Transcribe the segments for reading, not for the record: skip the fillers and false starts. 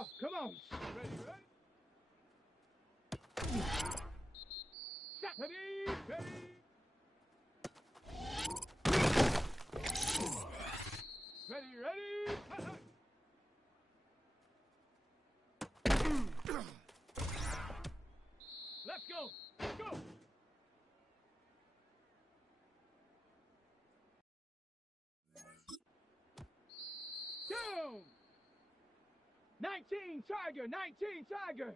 off. Come on. Ready, ready. Shot. Ready, ready. Ready, ready. Let's go. Go. Down. 19 Tiger. 19 Tiger.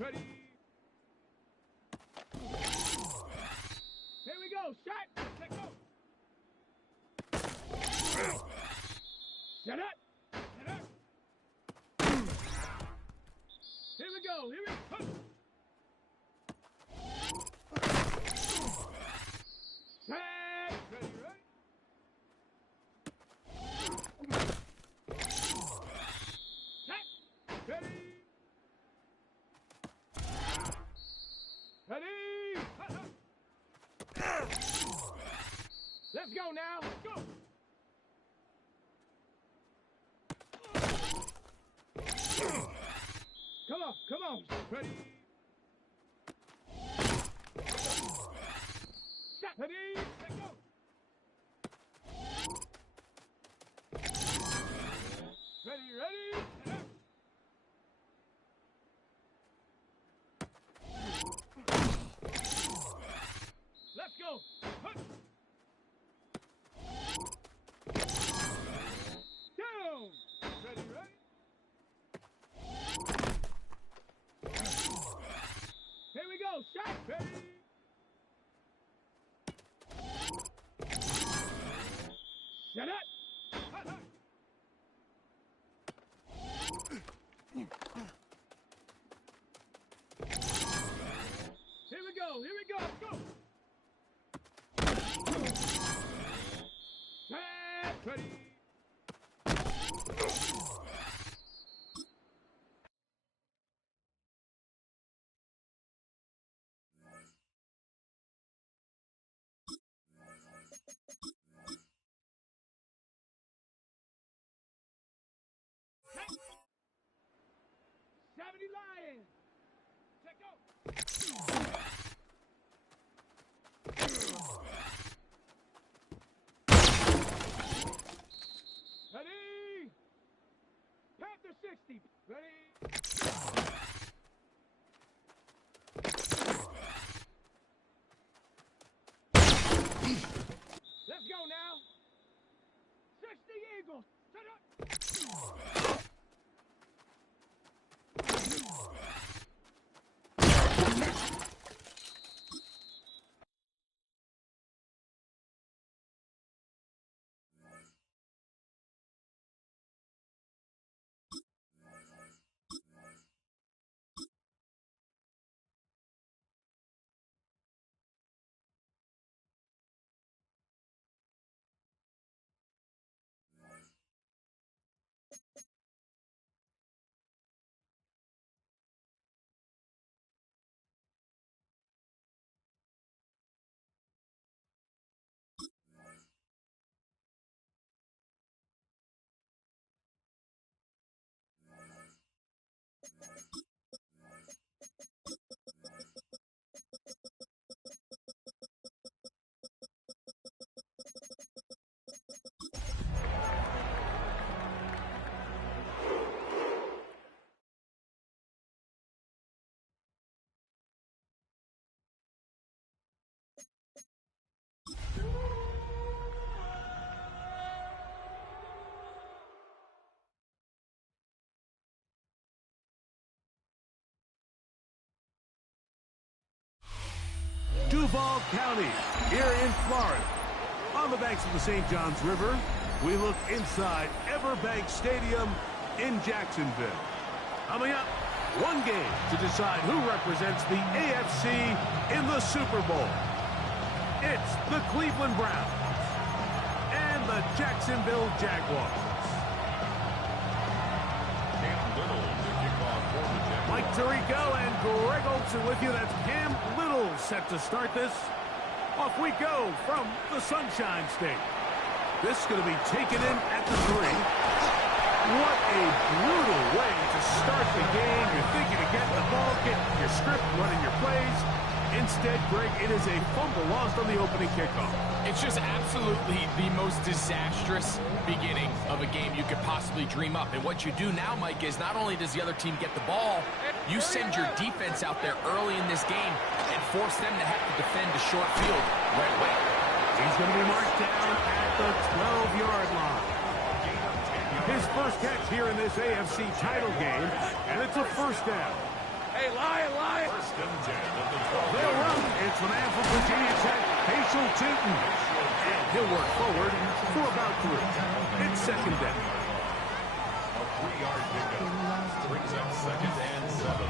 Ready. Here we go. Shot. Let go. Shut up. Shut up. Here we go. Here we go. Set. Ready, ready. Set. Ready. Ready. Let's go now. Let's go. Come on, come on. Ready? Shot. Ready? Let's go. Ready, ready? Let's go. Down. Ready, ready? Here we go. Shot. Ready? Shut up. Here we go. Here we go. Let's go. Set. Ready? 70 Lions. Check out. Ready? Panther 60. Ready? Let's go now. 60 Eagles. Shut up. Duval County, here in Florida. On the banks of the St. Johns River, we look inside Everbank Stadium in Jacksonville. Coming up, one game to decide who represents the AFC in the Super Bowl. It's the Cleveland Browns and the Jacksonville Jaguars. Mike Tirico and Greg Olson with you. That's Cam Little set to start this. Off we go from the Sunshine State. This is going to be taken in at the 3. What a brutal way to start the game. You're thinking of getting the ball, getting your script, running your plays. Instead, Greg, it is a fumble lost on the opening kickoff. It's just absolutely the most disastrous beginning of a game you could possibly dream up. And what you do now, Mike, is not only does the other team get the ball, you send your defense out there early in this game and force them to have to defend the short field right away. He's going to be marked down at the 12-yard line. His first catch here in this AFC title game, and it's a first down. Hey, Lion, Lion. First and 10 at the 12. They'll run. It's the man from Virginia Tech, Facial Tootin. And he'll work forward for about 3. It's second down. A 3-yard pickup brings up second and 7.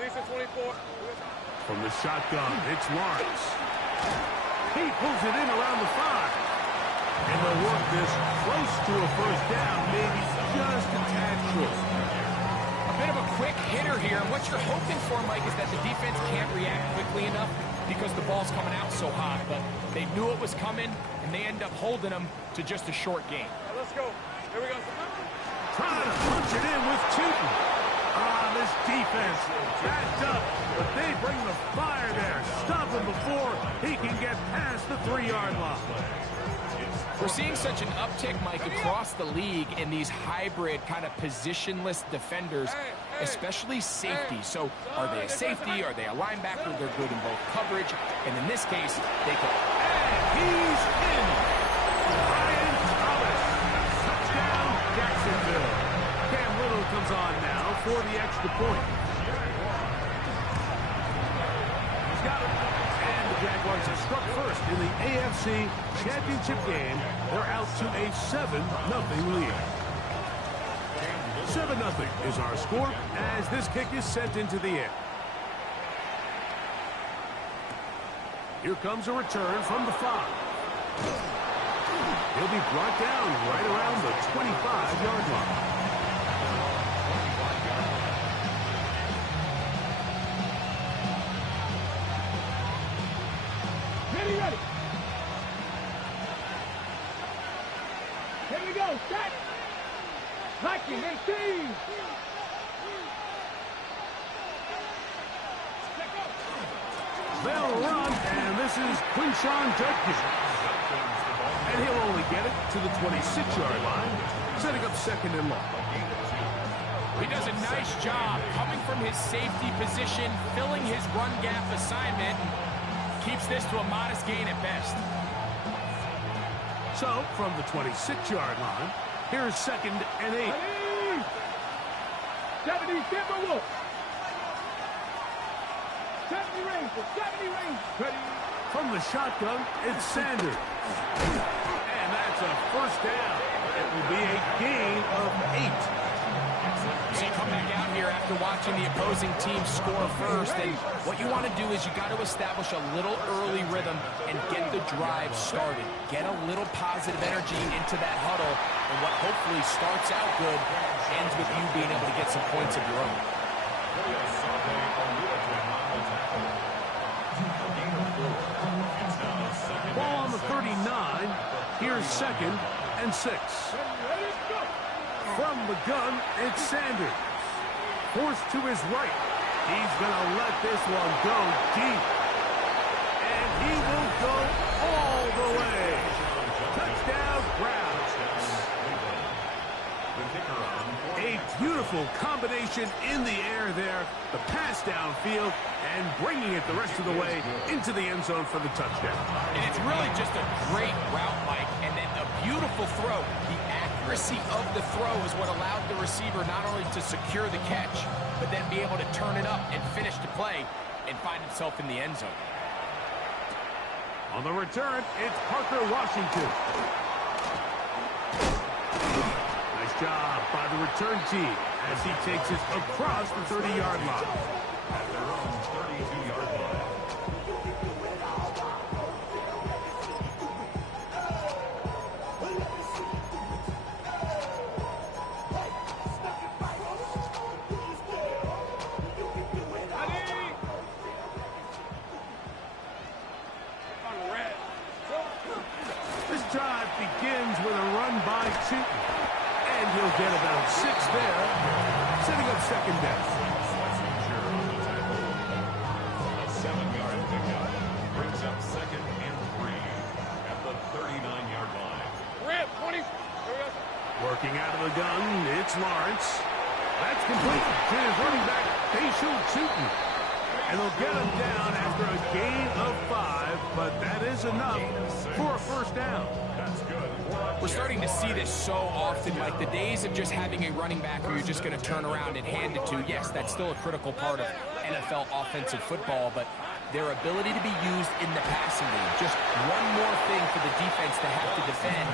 Lisa 24. From the shotgun, it's Lawrence. He pulls it in around the 5. And they'll work this close to a first down, maybe just a tad short. A bit of a quick hitter here. And what you're hoping for, Mike, is that the defense can't react quickly enough because the ball's coming out so hot. But they knew it was coming, and they end up holding them to just a short game. Let's go. Here we go. Trying to punch it in with Tootin. This defense backed up, but they bring the fire there. Stop him before he can get past the 3-yard line. We're seeing such an uptick, Mike, across the league in these hybrid kind of positionless defenders, especially safety. So are they a safety? Are they a linebacker? They're good in both coverage. And in this case, they can... And he's in. Ryan Thomas. Touchdown, Jacksonville. Cam Little comes on now for the extra point. He's got it. And the Jaguars have struck first in the AFC Championship game. They're out to a 7-0 lead. 7-0 is our score as this kick is sent into the air. Here comes a return from the 5. He'll be brought down right around the 25-yard line. Ready. Here we go. Set. Hacking 18. They'll run, and this is Quinshawn Judkins. And he'll only get it to the 26-yard line, setting up second and long. He does a nice job coming from his safety position, filling his run gap assignment, and keeps this to a modest gain at best. So, from the 26-yard line, here's second and 8. 70 Timberwolves. 70 Rangers. 70 Rangers. Ready. From the shotgun, it's Sanders. And that's a first down. It will be a gain of 8. So you come back out here after watching the opposing team score first, and what you want to do is you got to establish a little early rhythm and get the drive started. Get a little positive energy into that huddle, and what hopefully starts out good ends with you being able to get some points of your own. Ball on the 39. Here's second and 6. From the gun, it's Sanders. Forced to his right. He's going to let this one go deep. And he will go all the way. Touchdown, Browns. A beautiful combination in the air there. The pass downfield and bringing it the rest of the way into the end zone for the touchdown. And it's really just a great route, Mike, and then a beautiful throw. The accuracy of the throw is what allowed the receiver not only to secure the catch, but then be able to turn it up and finish the play and find himself in the end zone. On the return, it's Parker Washington. Nice job by the return team as he takes it across the 30-yard line. At their own 32-yard line. This drive begins with a run by Tootin. And he'll get about 6 there, setting up second down. A 7-yard pickup brings up second and 3 at the 39-yard line. Rip, 20. Working out of the gun, it's Lawrence. That's complete to his running back, Facial Tootin. And they'll get him down after a gain of 5 but that is enough for a first down. We're starting to see this so often, like the days of just having a running back who you're just going to turn around and hand it to. Yes, that's still a critical part of NFL offensive football, but their ability to be used in the passing game. Just one more thing for the defense to have to defend.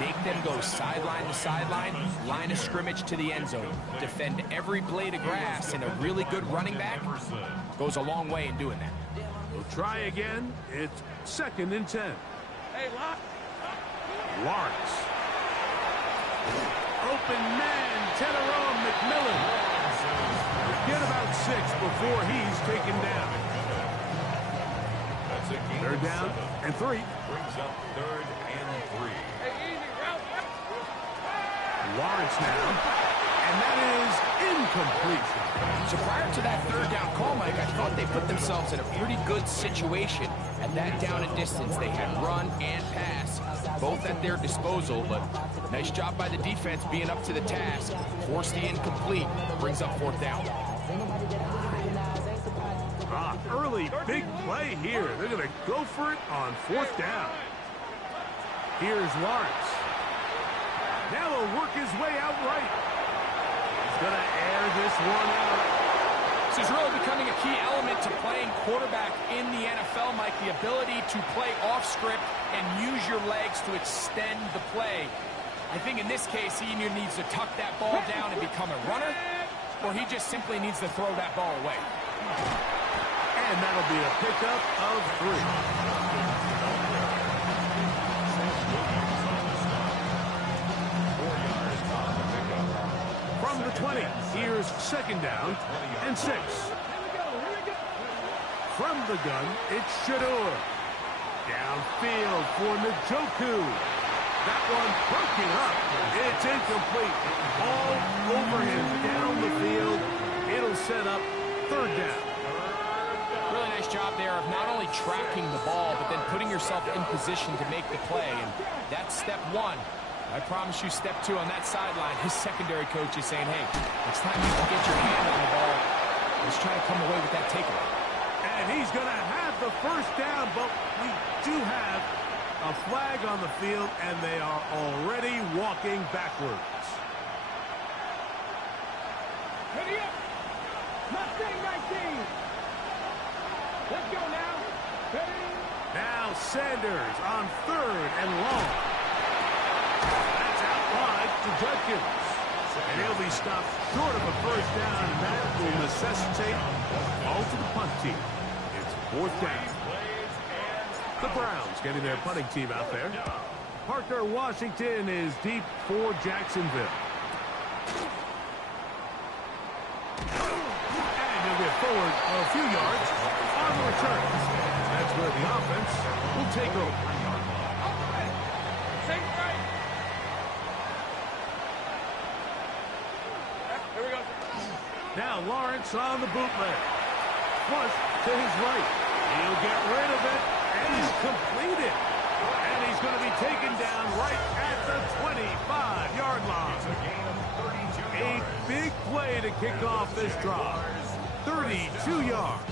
Make them go sideline to sideline, line of scrimmage to the end zone. Defend every blade of grass, and a really good running back goes a long way in doing that. We'll try again. It's 2nd and 10. Hey, lock. Lawrence. Open man, Tenerone McMillan. Get about 6 before he's taken down. Third down and 3. Brings up 3rd and 3. Hey, easy, route. Lawrence now. And that is incomplete. So prior to that 3rd down call, Mike, I thought they put themselves in a pretty good situation at that down and distance. They had run and pass, both at their disposal, but nice job by the defense being up to the task. Forced the incomplete, brings up 4th down. Early big play here. They're going to go for it on 4th down. Here's Lawrence. Now he'll work his way out right. He's going to air this one out. This is really becoming a key element to playing quarterback in the NFL, Mike, the ability to play off script and use your legs to extend the play. I think in this case, he either needs to tuck that ball down and become a runner, or he just simply needs to throw that ball away. And that'll be a pickup of 3. From the 20, here's 2nd down and 6. From the gun, it's Shador. Downfield for Njoku. That one broken up. It's incomplete. All over him down the field. It'll set up 3rd down. Really nice job there of not only tracking the ball, but then putting yourself in position to make the play. And that's step 1. I promise you step 2 on that sideline. His secondary coach is saying, hey, next time you can get your hand on the ball, let's try to come away with that takeaway. And he's going to have the 1st down, but we do have a flag on the field, and they are already walking backwards. Ready up. Mustang 19. Let's go now. Ready? Now Sanders on 3rd and long. That's out wide to Judkins. And he'll be stopped short of a 1st down, and that will necessitate a ball to the punt team. It's 4th down. The Browns getting their punting team out there. Parker Washington is deep for Jacksonville. And he'll get forward a few yards on the return. That's where the offense will take over. Same right. Here we go. Now Lawrence on the bootleg. Flush to his right. He'll get rid of it, and he's completed. And he's going to be taken down right at the 25-yard line. A big play to kick off this drive. 32 yards.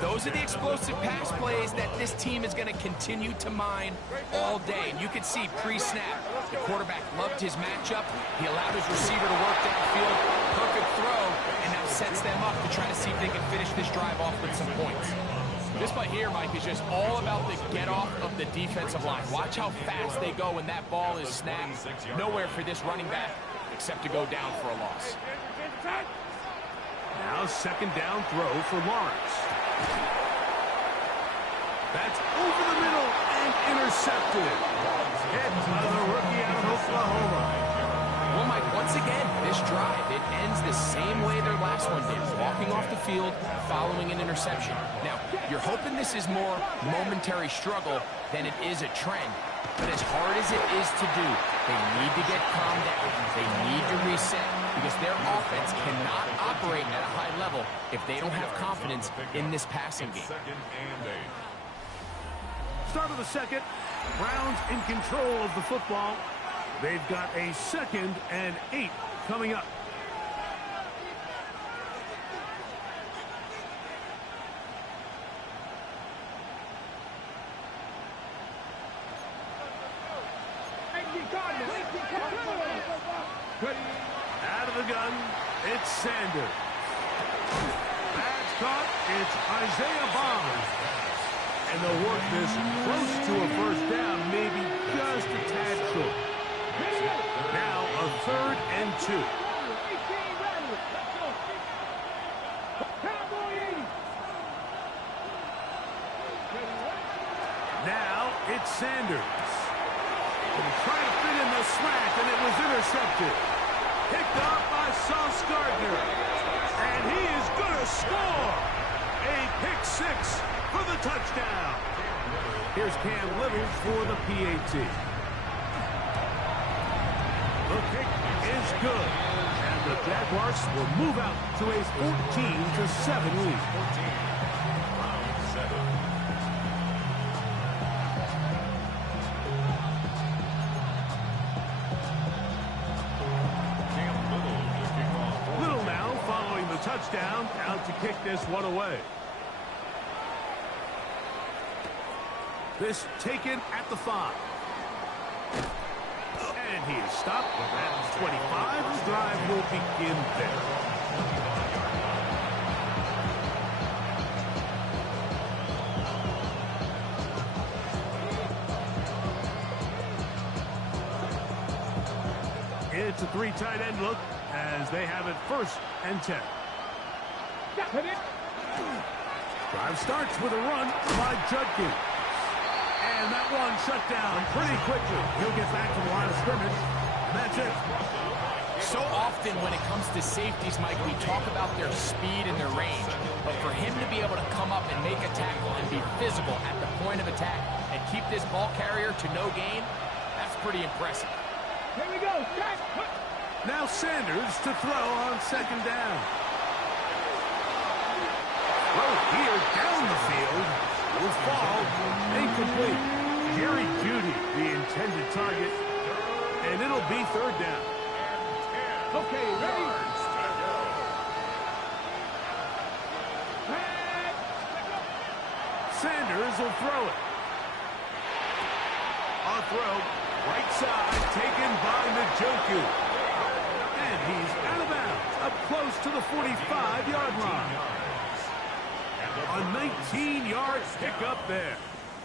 Those are the explosive pass plays that this team is going to continue to mine all day. And you can see pre-snap, the quarterback loved his matchup. He allowed his receiver to work downfield. Perfect throw, and now sets them up to try to see if they can finish this drive off with some points. This play here, Mike, is just all about the get-off of the defensive line. Watch how fast they go when that ball is snapped. Nowhere for this running back except to go down for a loss. Now 2nd down throw for Lawrence. That's over the middle and intercepted. Hit by the rookie out of Oklahoma. Well, Mike, once again, this drive, it ends the same way their last one did, walking off the field, following an interception. Now, you're hoping this is more momentary struggle than it is a trend. But as hard as it is to do, they need to get calmed down. They need to reset because their offense cannot operate at a high level if they don't have confidence in this passing game. 2nd and 8. Start of the 2nd. Browns in control of the football. They've got a 2nd and 8 coming up. Out of the gun, it's Sanders. That's caught. It's Isaiah Bond. And they'll work this close to a first down, maybe just a tad short. Now a 3rd and 2. Now it's Sanders. Trying to fit in the slant, and it was intercepted. Picked up by Sauce Gardner. And he is going to score. A pick 6 for the touchdown. Here's Cam Little for the PAT. The kick is good. And the Jaguars will move out to a 14-7 lead. 14. Round 7. Touchdown, out to kick this one away. This taken at the 5. And he is stopped at 25. The drive will begin there. It's a 3 tight end look as they have it 1st and 10. Drive starts with a run by Judkins. And that one shut down pretty quickly. He'll get back to the line of scrimmage, and that's it. So often when it comes to safeties, Mike, we talk about their speed and their range. But for him to be able to come up and make a tackle and be physical at the point of attack and keep this ball carrier to no gain, that's pretty impressive. Here we go. Now Sanders to throw on 2nd down. Well, here down the field will fall incomplete. Jerry Jeudy, the intended target, and it'll be 3rd down. Okay, ready? Sanders will throw it. On throw, right side, taken by Njoku. And he's out of bounds, up close to the 45-yard line. A 19-yard pickup there.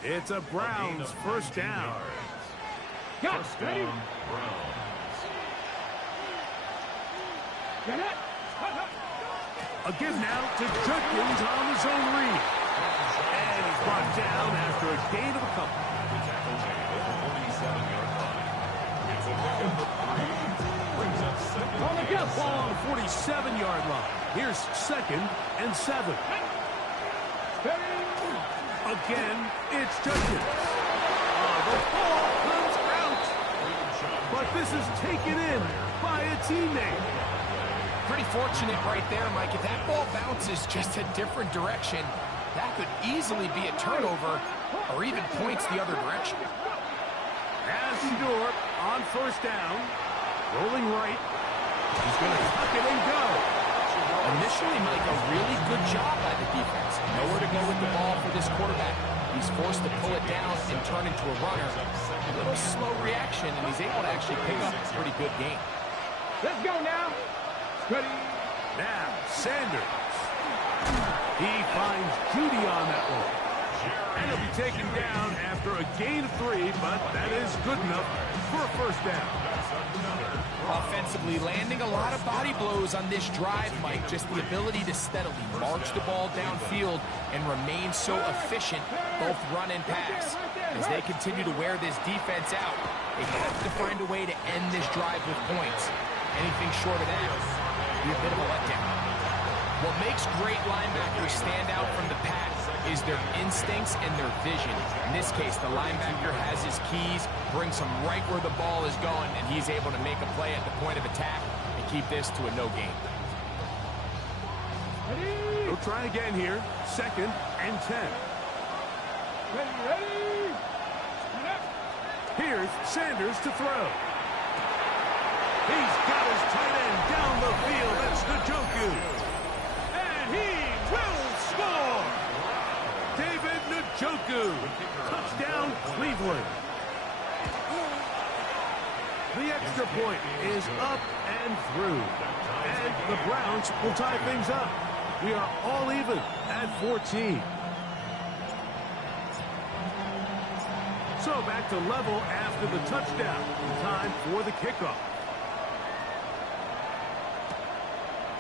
It's a Browns 1st down. Got it. Ready? Get it. A give now to Judkins on his own read. And he's brought down after a gain of a couple. The tackle made at the 47-yard line. It's a pick of 3. Brings up 2nd. On the guess. Ball on the 47-yard line. Here's 2nd and 7. Again, it's Judkins. The ball comes out. But this is taken in by a teammate. Pretty fortunate right there, Mike. If that ball bounces just a different direction, that could easily be a turnover or even points the other direction. As Shedeur on 1st down, rolling right. He's going to tuck it and go. Initially, Mike, a really good job by the defense. Nowhere to go with the ball for this quarterback. He's forced to pull it down and turn into a runner. A little slow reaction, and he's able to actually pick up a pretty good game. Let's go now. Ready? Now, Sanders. He finds Jeudy on that one. And he'll be taken down after a gain of 3, but that is good enough for a 1st down. Offensively, landing a lot of body blows on this drive, Mike. Just the ability to steadily march the ball downfield and remain so efficient, both run and pass. As they continue to wear this defense out, they have to find a way to end this drive with points. Anything short of that would be a bit of a letdown. What makes great linebackers stand out from the pack is their instincts and their vision. In this case, the linebacker has his keys, brings him right where the ball is going, and he's able to make a play at the point of attack and keep this to a no gain. We'll try again here. 2nd and 10. Ready? Here's Sanders to throw. He's got his tight end down the field. That's Njoku. And he will score. David Njoku. Touchdown, Cleveland. The extra point is up and through. And the Browns will tie things up. We are all even at 14. So back to level after the touchdown. Time for the kickoff.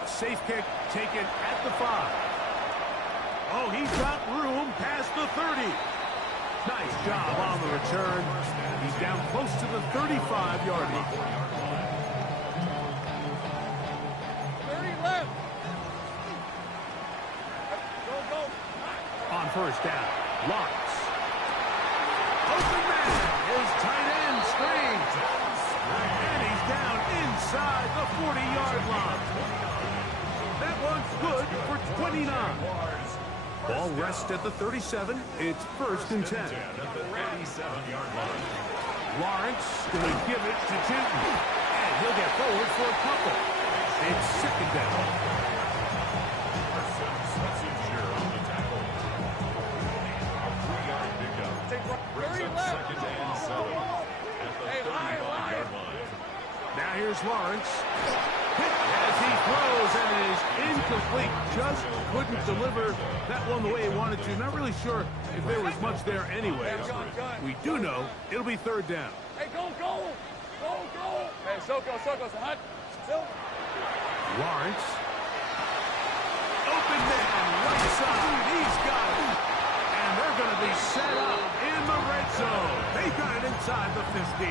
A safe kick taken at the 5. Oh, he's got room past the 30. Nice job on the return. He's down close to the 35-yard line. 30 left. Go. On first down, Lawrence. Open man, his tight end strings. And he's down inside the 40-yard line. That one's good for 29. Ball rests at the 37. It's 1st and 10. At the 37-yard line. Lawrence going to give it to Newton. And he'll get forward for a couple. It's 2nd down. Messenger on the tackle. A 3-yard pickup. Brings up 2nd and 7. At the 35-yard line. Now here's Lawrence. Hit as he throws, and it is incomplete. Just couldn't deliver that one the way he wanted to. Not really sure if there was much there anyway. We do know it'll be 3rd down. Hey, go. Hey, Soko, hot. Lawrence. Open man, right side. He's got it. And they're going to be set up in the red zone. They got it inside the 15.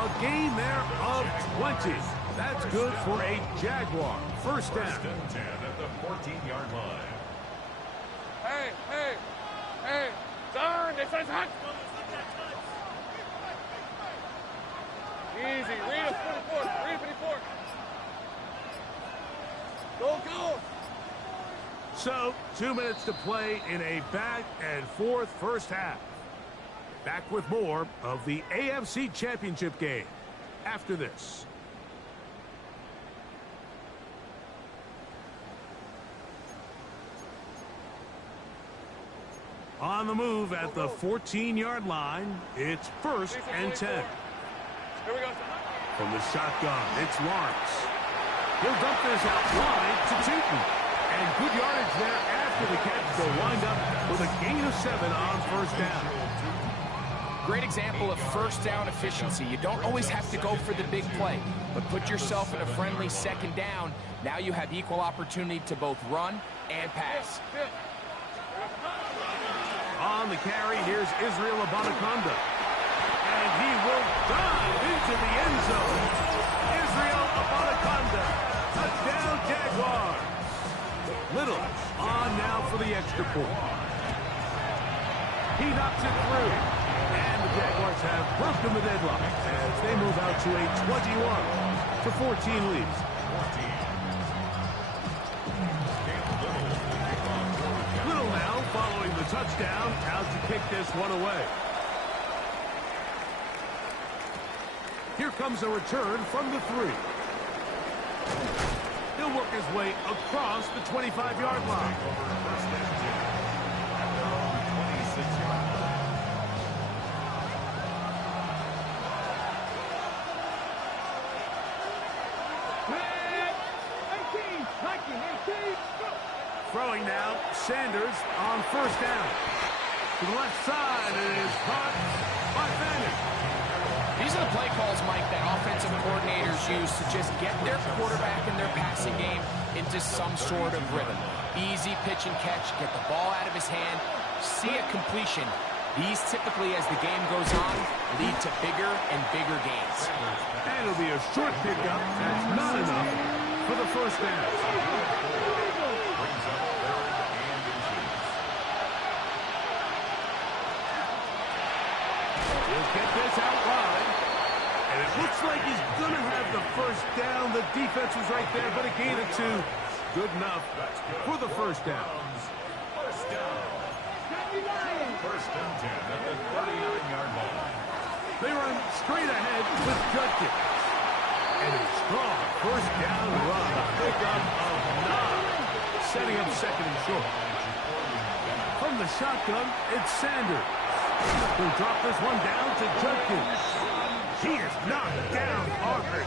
A gain there of 20. That's good for a Jaguar. 1st down. 1st and 10 at the 14-yard line. Hey. Turn. This is hot. Easy. Read a 54. Go. So, 2 minutes to play in a back and forth first half. Back with more of the AFC Championship game after this. On the move at the 14-yard line, it's 1st and 10. Here we go. From the shotgun, it's Lawrence. He'll dump this out wide to Tootin. And good yardage there after the catch. They'll wind up with a gain of 7 on 1st down. Great example of 1st down efficiency. You don't always have to go for the big play, but put yourself in a friendly 2nd down. Now you have equal opportunity to both run and pass. On the carry, here's Israel Abanaconda. And he will dive into the end zone. Israel Abanaconda. Touchdown, Jaguars. Little on now for the extra point. He knocks it through. And the Jaguars have broken the deadlock as they move out to a 21-14 lead. Little now following the touchdown, out to kick this one away. Here comes a return from the 3. He'll work his way across the 25-yard line. Throwing now, Sanders on 1st down. To the left side, it is caught by Fanning. These are the play calls, Mike, that offensive coordinators use to just get their quarterback and their passing game into some sort of rhythm. Easy pitch and catch, get the ball out of his hand, see a completion. These typically, as the game goes on, lead to bigger and bigger gains. And it'll be a short pickup. That's not enough for the 1st down. He'll get this out wide. And it looks like he's going to have the 1st down. The defense was right there, but a gain of 2. Good enough for the 1st down. 1st down. 1st and 10 at the 39-yard line. They run straight ahead with Judkins. And a strong 1st down run. A pickup of 9. Setting up 2nd and short. From the shotgun, it's Sanders. He'll drop this one down to Judkins. He is knocked down hard.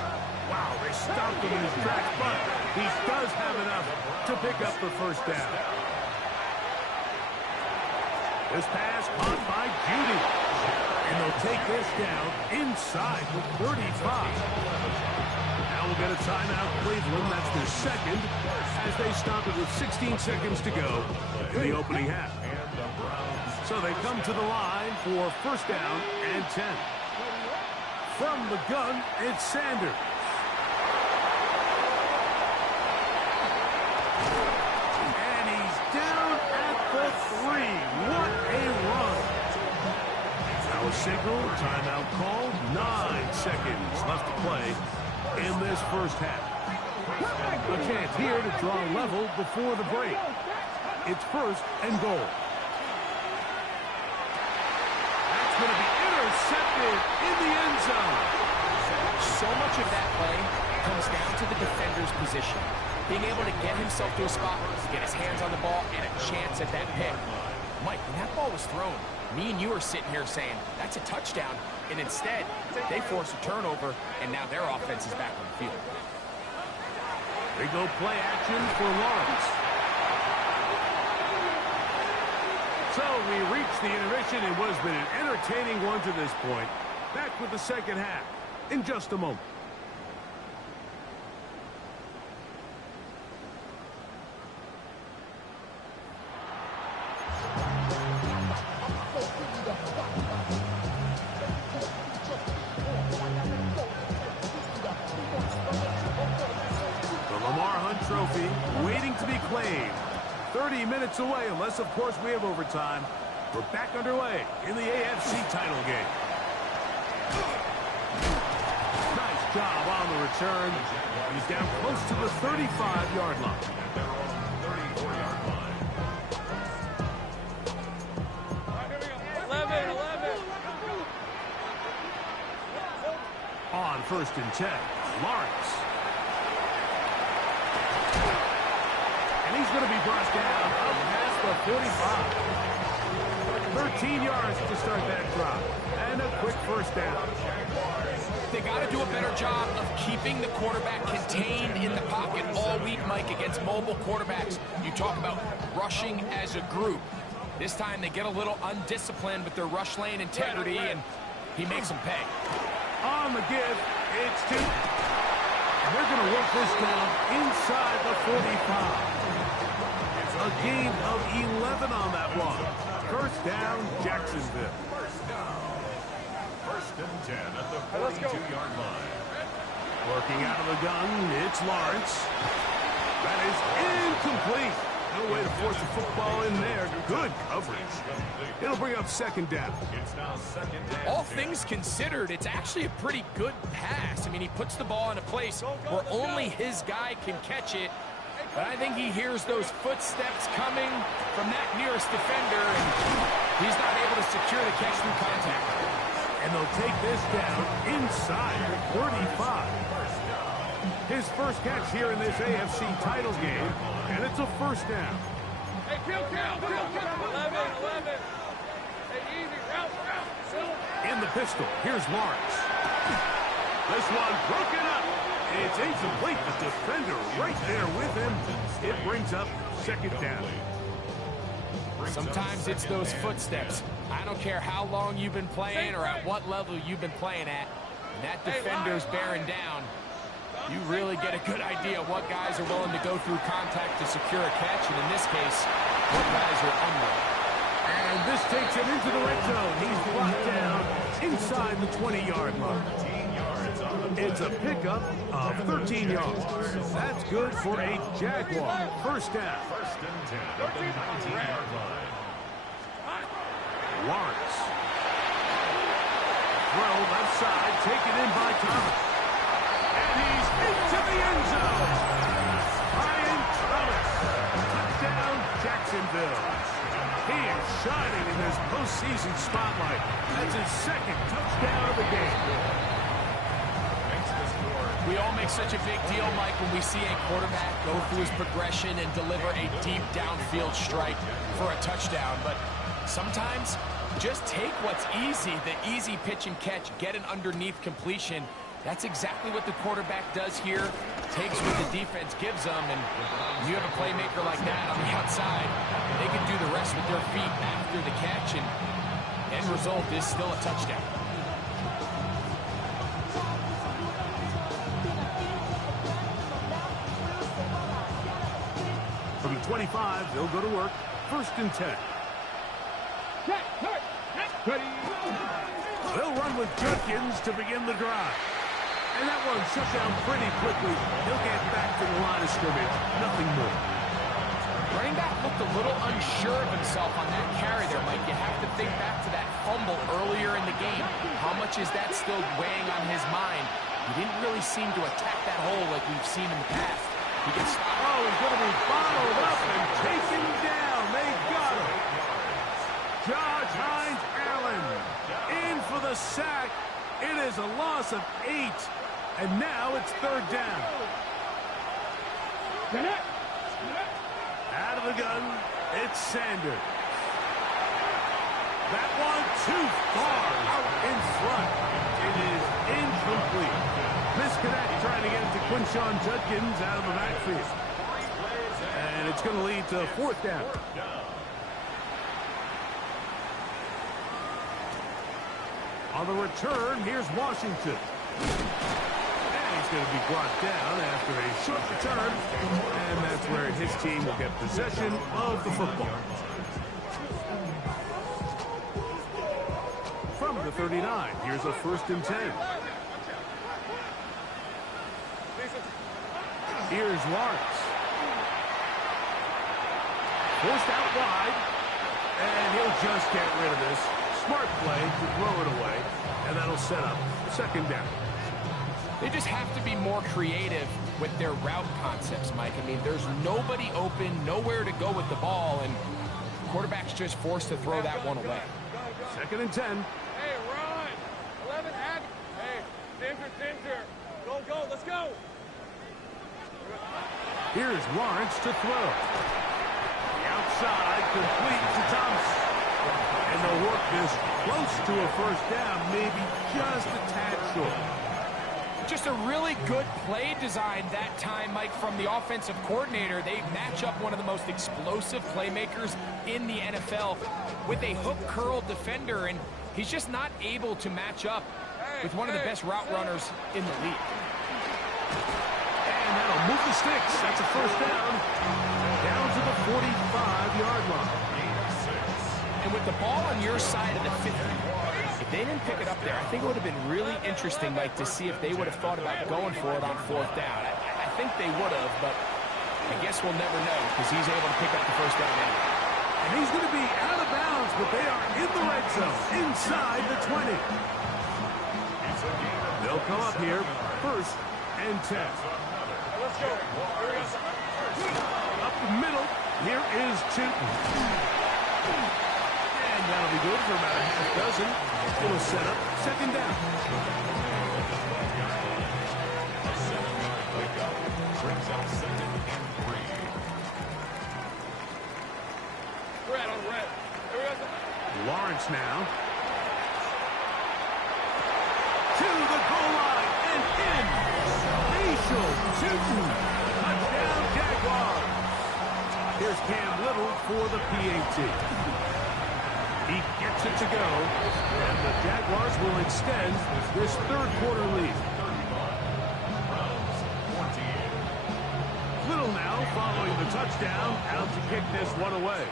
Wow, they stopped him in his tracks, but he does have enough to pick up the first down. This pass caught by Judy. And they'll take this down inside the 35. Now we'll get a timeout, Cleveland. That's their second, as they stop it with 16 seconds to go in the opening half. So they come to the line for first down and 10. From the gun, it's Sanders. And he's down at the 3. What a run. Now a signal, timeout called. 9 seconds left to play in this first half. A chance here to draw level before the break. It's first and goal. That's going to be intercepted in the end zone. So much of that play comes down to the defender's position. Being able to get himself to a spot, get his hands on the ball, and a chance at that pick. Mike, when that ball was thrown, me and you are sitting here saying, that's a touchdown. And instead, they force a turnover, and now their offense is back on the field. They go play action for Lawrence. So we reached the intermission. It was been an entertaining one to this point. Back with the second half in just a moment. Trophy waiting to be claimed. 30 minutes away, unless, of course, we have overtime. We're back underway in the AFC title game. Nice job on the return. He's down close to the 35-yard line. On first and 10, Lawrence. And he's going to be brought down up past the 45. 13 yards to start that drive. And a quick first down. They got to do a better job of keeping the quarterback contained in the pocket all week, Mike, against mobile quarterbacks. You talk about rushing as a group. This time they get a little undisciplined with their rush lane integrity, and he makes them pay. On the give, it's 2. And they're going to work this down inside the 45. A gain of 11 on that one. First down, Jacksonville. First and 10 at the 42-yard line. Working out of the gun, it's Lawrence. That is incomplete. No way to force the football in there. Good coverage. It'll bring up second down. It's now second down. All things considered, it's actually a pretty good pass. I mean, he puts the ball in a place where only his guy can catch it. But I think he hears those footsteps coming from that nearest defender, and he's not able to secure the catch through contact. And they'll take this down inside the 35. His first catch here in this AFC title game, and it's a first down. Hey, kill. 11. Hey, easy, route. In the pistol, here's Lawrence. This one broken up. It's incomplete. The defender right there with him. It brings up second down. Sometimes it's those footsteps. I don't care how long you've been playing or at what level you've been playing at. And that defender's bearing down. You really get a good idea of what guys are willing to go through contact to secure a catch, and in this case, what guys are unwilling. And this takes him into the red zone. He's brought down inside the 20-yard line. It's a pickup of 13 yards. That's good for a Jaguar. First down. First and 10 at the 19-yard line. Lawrence. Throw left side, taken in by Thomas. And he's into the end zone. Brian Thomas. Touchdown, Jacksonville. He is shining in this postseason spotlight. That's his second touchdown of the game. We all make such a big deal, Mike, when we see a quarterback go through his progression and deliver a deep downfield strike for a touchdown. But sometimes Just take what's easy, the easy pitch and catch, get an underneath completion. That's exactly what the quarterback does here. Takes what the defense gives them, and you have a playmaker like that on the outside. They can do the rest with their feet after the catch, and end result is still a touchdown. From the 25, they'll go to work. 1st and 10. Ready. They'll run with Judkins to begin the drive. And that one shut down pretty quickly. He'll get back to the line of scrimmage. Nothing more. Running back looked a little unsure of himself on that carry there, Mike. You have to think back to that fumble earlier in the game. How much is that still weighing on his mind? He didn't really seem to attack that hole like we've seen in the past. He gets stopped. Oh, he's going to be bottled up and taken down. They got him. Josh Hines-Allen in for the sack. It is a loss of 8. And now it's 3rd down. Out of the gun, it's Sanders. That one too far out in front. It is incomplete. Misconnect trying to get it to Quinshon Judkins out of the backfield. And it's going to lead to 4th down. On the return, here's Washington. And he's going to be brought down after a short return. And that's where his team will get possession of the football. From the 39, here's a 1st and 10. Here's Lawrence. Forced out wide. And he'll just get rid of this. Smart play to throw it away, and that'll set up 2nd down. They just have to be more creative with their route concepts, Mike. I mean, there's nobody open, nowhere to go with the ball, and the quarterback's just forced to throw that one away. 2nd and 10. Hey, run. 11, act. Hey, center. Go, let's go. Here's Lawrence to throw. The outside, complete to Thompson. And they'll work this close to a 1st down, maybe just a tad short. Just a really good play design that time, Mike, from the offensive coordinator. They match up one of the most explosive playmakers in the NFL with a hook curl defender, and he's just not able to match up with one of the best route runners in the league. And that'll move the sticks. That's a 1st down. Down to the 45-yard line. And with the ball on your side of the 50, if they didn't pick it up there, I think it would have been really interesting, Mike, to see if they would have thought about going for it on 4th down. I think they would have, but I guess we'll never know because he's able to pick up the 1st down anyway. And he's going to be out of bounds, but they are in the red zone, inside the 20. They'll come up here, 1st and 10. Let's go. Up the middle, here is Chilton. And that'll be good for about a half dozen. It'll set up 2nd down. A 7-yard pickup brings up 2nd and 3. Red on red. Lawrence now. To the goal line and in. Facial Chilton. Touchdown Jaguars. Here's Cam Little for the PAT. He gets it to go, and the Jaguars will extend this 3rd quarter lead. Little now following the touchdown, out to kick this one away.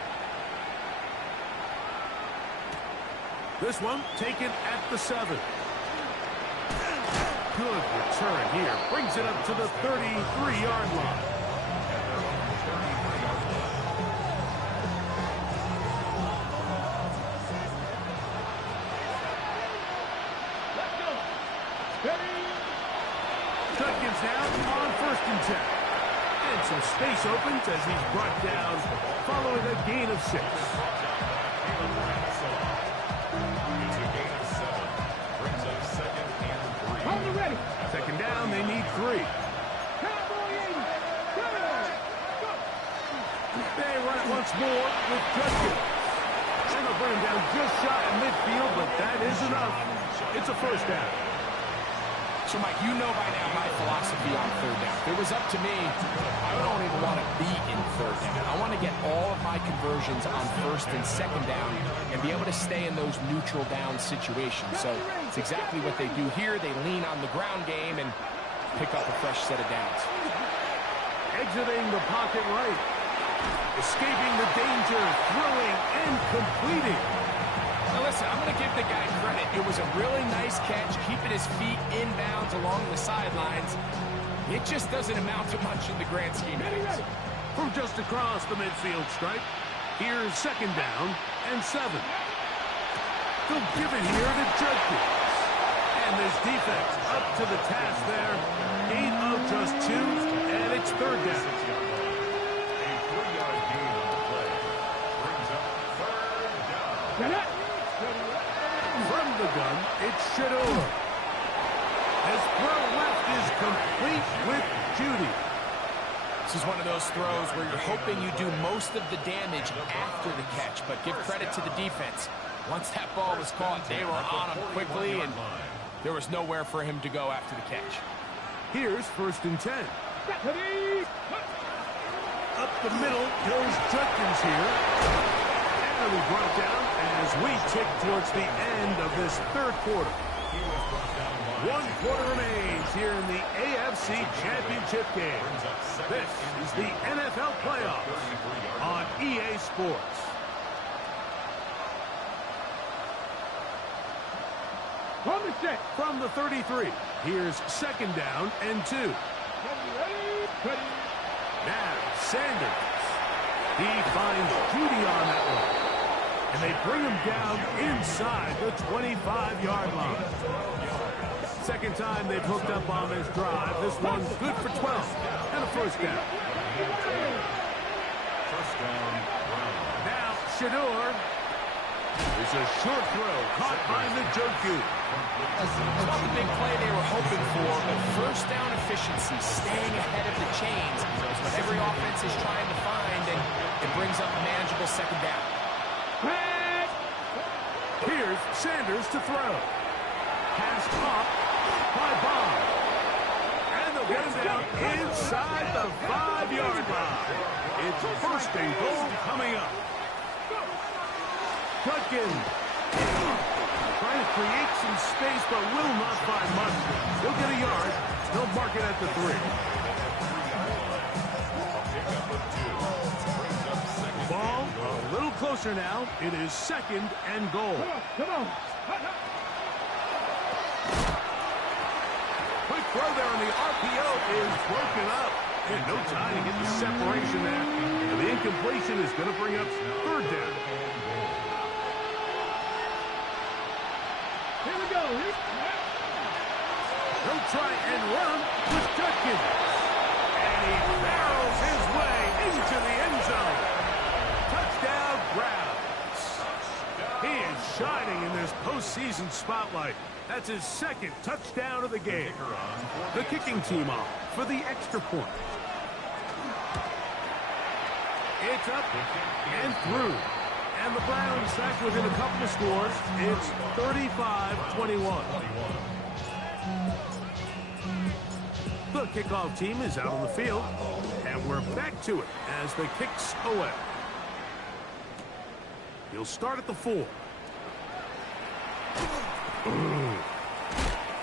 This one taken at the 7. Good return here. Brings it up to the 33-yard line. Judkins now on 1st and 10. And some space opens as he's brought down following a gain of 6. It's a gain of 7. Brings up 2nd and 3. Hold it ready. 2nd down, they need 3. They run it once more with Judkins. And they'll bring him down just shy of midfield, but that is enough. It's a first down. So, Mike, you know by now my philosophy on third down. If it was up to me, I don't even want to be in third down. I want to get all of my conversions on first and second down and be able to stay in those neutral down situations. So it's exactly what they do here. They lean on the ground game and pick up a fresh set of downs. Exiting the pocket right. Escaping the danger, throwing and completing. Now listen, I'm going to give the guy credit. It was a really nice catch, keeping his feet inbounds along the sidelines. It just doesn't amount to much in the grand scheme of things. From just across the midfield stripe, here's second down and 7. They'll give it here to Judkins. And this defense up to the task there. Gain of just 2, and it's third down. A 3-yard gain on the play brings up third down. From the gun, it's Shador. His throw left is complete with Judy. This is one of those throws where you're hoping you do most of the damage after the catch, but give credit to the defense. Once that ball was caught, they were on him quickly, and there was nowhere for him to go after the catch. Here's first and 10. Up the middle goes Judkins here. And we brought down as we tick towards the end of this third quarter. 1 quarter remains here in the AFC Championship game. This is the NFL playoffs on EA Sports. From the 33, here's second down and 2. Now, Sanders. He finds Judy on that one. And they bring him down inside the 25-yard line. Second time they've hooked up on this drive. This one's good for 12 and a first down. First down, Brown. Now, Shador. It's a short throw caught by Njoku. It's not the big play they were hoping for, but first down efficiency, staying ahead of the chains, is what every offense is trying to find, and it brings up a manageable second down. Here's Sanders to throw. Pass caught by Bond. And they'll get him down inside the 5-yard line. It's first and goal coming up. Judkins trying to create some space, but will not find much. He'll get a yard. They'll mark it at the 3. Ball a little closer now. It is second and goal. Come on. Quick throw there, and the RPO is broken up. And no time to get the separation there. And the incompletion is going to bring up third down. Here we go. He'll try and run with Judkins. And he barrels his way into the end zone. Touchdown, Browns. He is shining in this postseason spotlight. That's his second touchdown of the game. The kicking team off for the extra point. It's up and through. And the Browns back within a couple of scores. It's 35-21. The kickoff team is out on the field. And we're back to it as the kicks away. He'll start at the 4.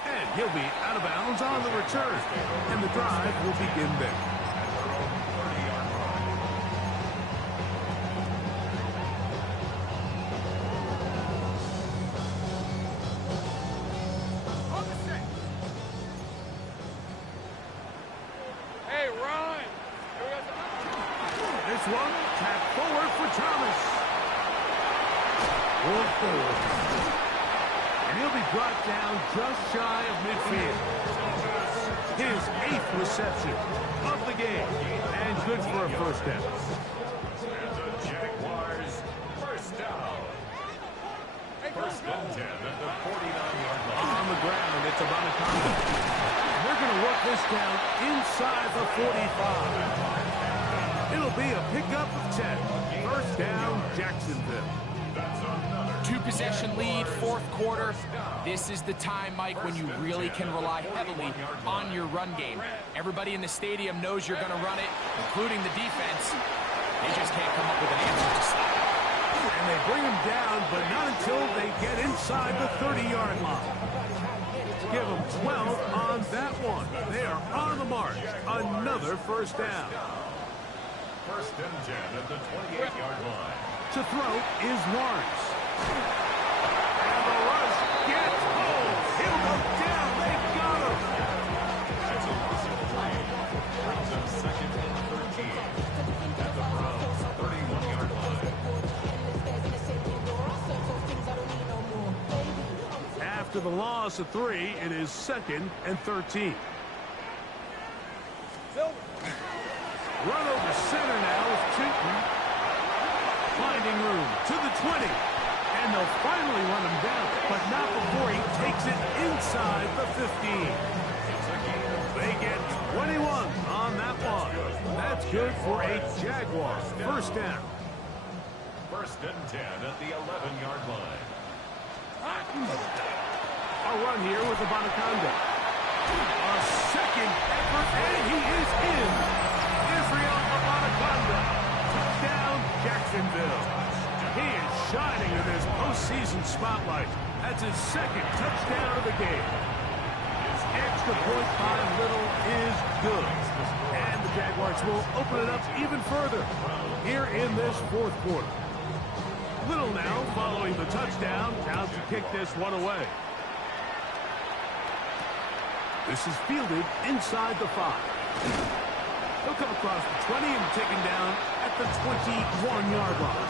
And he'll be out of bounds on the return. And the drive will begin there. This one, tap forward for Thomas. Forward. And he'll be brought down just shy of midfield. His 8th reception of the game. And good for a first down. And the Jaguars first down. First and 10 at the 49-yard line. On the ground, it's about a comment. They're going to work this down inside the 45. It'll be a pickup of 10. First down, Jacksonville. That's enough. Two-possession lead, fourth quarter. This is the time, Mike, when you really can rely heavily on your run game. Everybody in the stadium knows you're going to run it, including the defense. They just can't come up with an answer to stop it. And they bring him down, but not until they get inside the 30-yard line. Give them 12 on that one. They are on the march. Another first down. First and 10 at the 28-yard line. To throw is Lawrence. And the rush gets home. He'll go down. They got him. That's a loss of 3. Brings up second and 13 at the Browns' 31-yard line. After the loss of 3, it is second and 13. Run over center now with Chilton. Finding room to the 20. And they'll finally run him down, but not before he takes it inside the 15. They get 21 on that one. That's good for a Jaguar first down. First and 10 at the 11-yard line. A run here with Abanaconda. A second effort, and he is in. Israel Abanaconda. Touchdown, Jacksonville. He is shining in this postseason spotlight. That's his second touchdown of the game. His extra point by Little is good. And the Jaguars will open it up even further here in this fourth quarter. Little now following the touchdown, out to kick this one away. This is fielded inside the 5. He'll come across the 20 and taken down at the 21-yard line.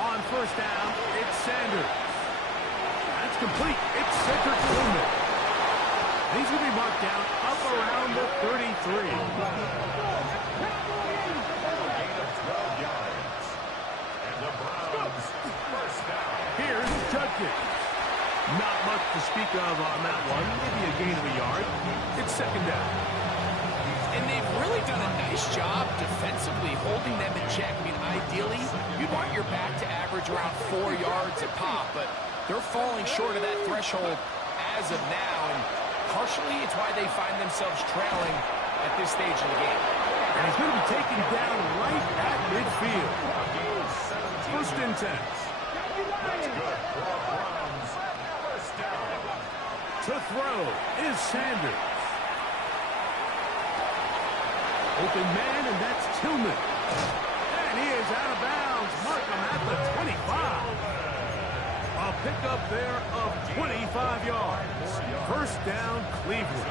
On first down, it's Sanders. That's complete. It's Cedric Tillman. He's going to be marked down up around the 33. Here's Judkins. Not much to speak of on that one. Maybe a gain of a yard. It's second down. And they've really done a nice job defensively holding them in check. I mean, ideally, you'd want your back to average around 4 yards a pop, but they're falling short of that threshold as of now, and partially it's why they find themselves trailing at this stage of the game. And he's going to be taken down right at midfield. First and 10. To throw is Sanders. Open man, and that's Tillman. And he is out of bounds. Mark him at the 25. A pickup there of 25 yards. First down, Cleveland.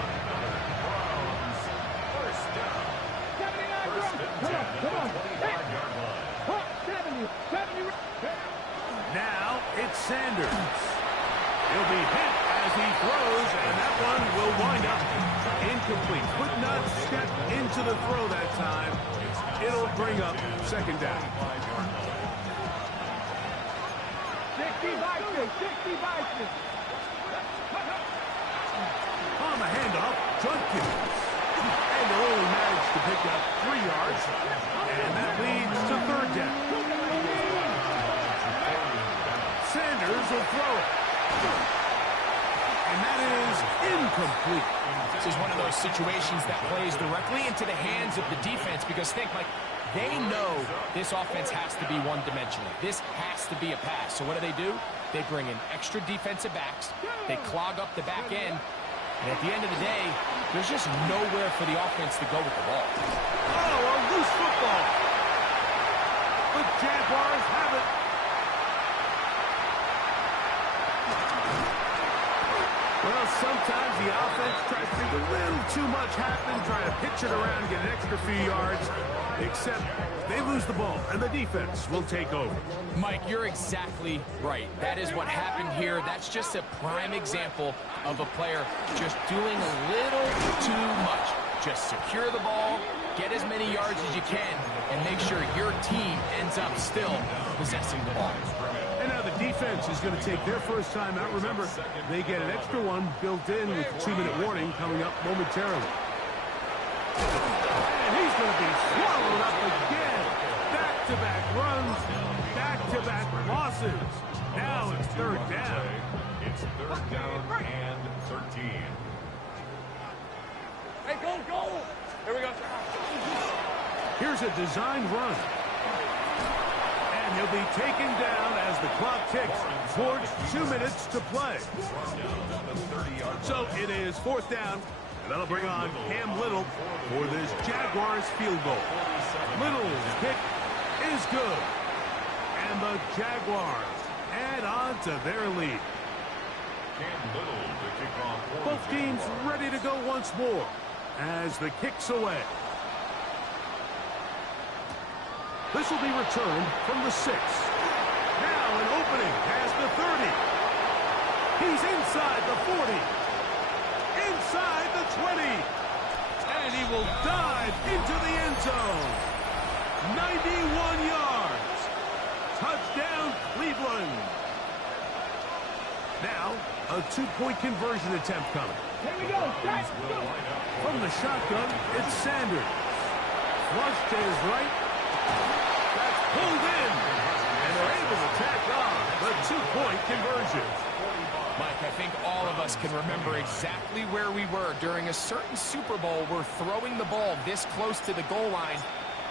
Now it's Sanders. He'll be hit as he throws, and that one will wind up incomplete. Could not step into the throw that time. It'll bring up second down. 60 Vikings. On the handoff, Judkins. And they'll only manage to pick up 3 yards. And that leads to third down. Sanders will throw it. And that is incomplete. This is one of those situations that plays directly into the hands of the defense because think, Mike, they know this offense has to be one-dimensional. This has to be a pass. So what do? They bring in extra defensive backs. They clog up the back end. And at the end of the day, there's just nowhere for the offense to go with the ball. Oh, a loose football. The Jaguars have it. Well, sometimes the offense tries to make a little too much happen, try to pitch it around, get an extra few yards, except they lose the ball, and the defense will take over. Mike, you're exactly right. That is what happened here. That's just a prime example of a player just doing a little too much. Just secure the ball, get as many yards as you can, and make sure your team ends up still possessing the ball. And now the defense is going to take their first time out. Remember, they get an extra one built in with the 2-minute warning coming up momentarily. And he's going to be swallowed up again. Back-to-back runs, back-to-back losses. Now it's third down. It's third down and 13. Hey, go! Here we go. Here's a design run. And he'll be taken down as the clock ticks towards 2 minutes to play. So it is fourth down, and that'll bring on Cam Little for this Jaguars field goal. Little's kick is good. And the Jaguars add on to their lead. Both teams ready to go once more as the kick's away. This will be returned from the 6. Now an opening past the 30. He's inside the 40. Inside the 20. And he will dive into the end zone. 91 yards. Touchdown, Cleveland. Now, a 2-point conversion attempt coming. Here we go. From the shotgun, it's Sanders. Flush to his right. That's pulled in. And they're able to tack on the 2-point conversion. Mike, I think all of us can remember exactly where we were during a certain Super Bowl where throwing the ball this close to the goal line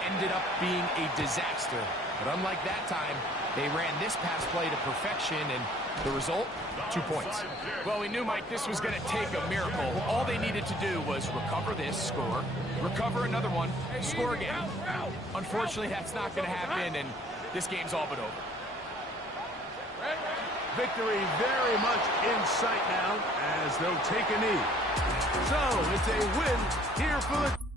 ended up being a disaster. But unlike that time, they ran this pass play to perfection, and the result, 2 points. Well, we knew, Mike, this was going to take a miracle. All they needed to do was recover this, score, recover another one, score again. Unfortunately, that's not going to happen, and this game's all but over. Victory very much in sight now as they'll take a knee. So it's a win here for the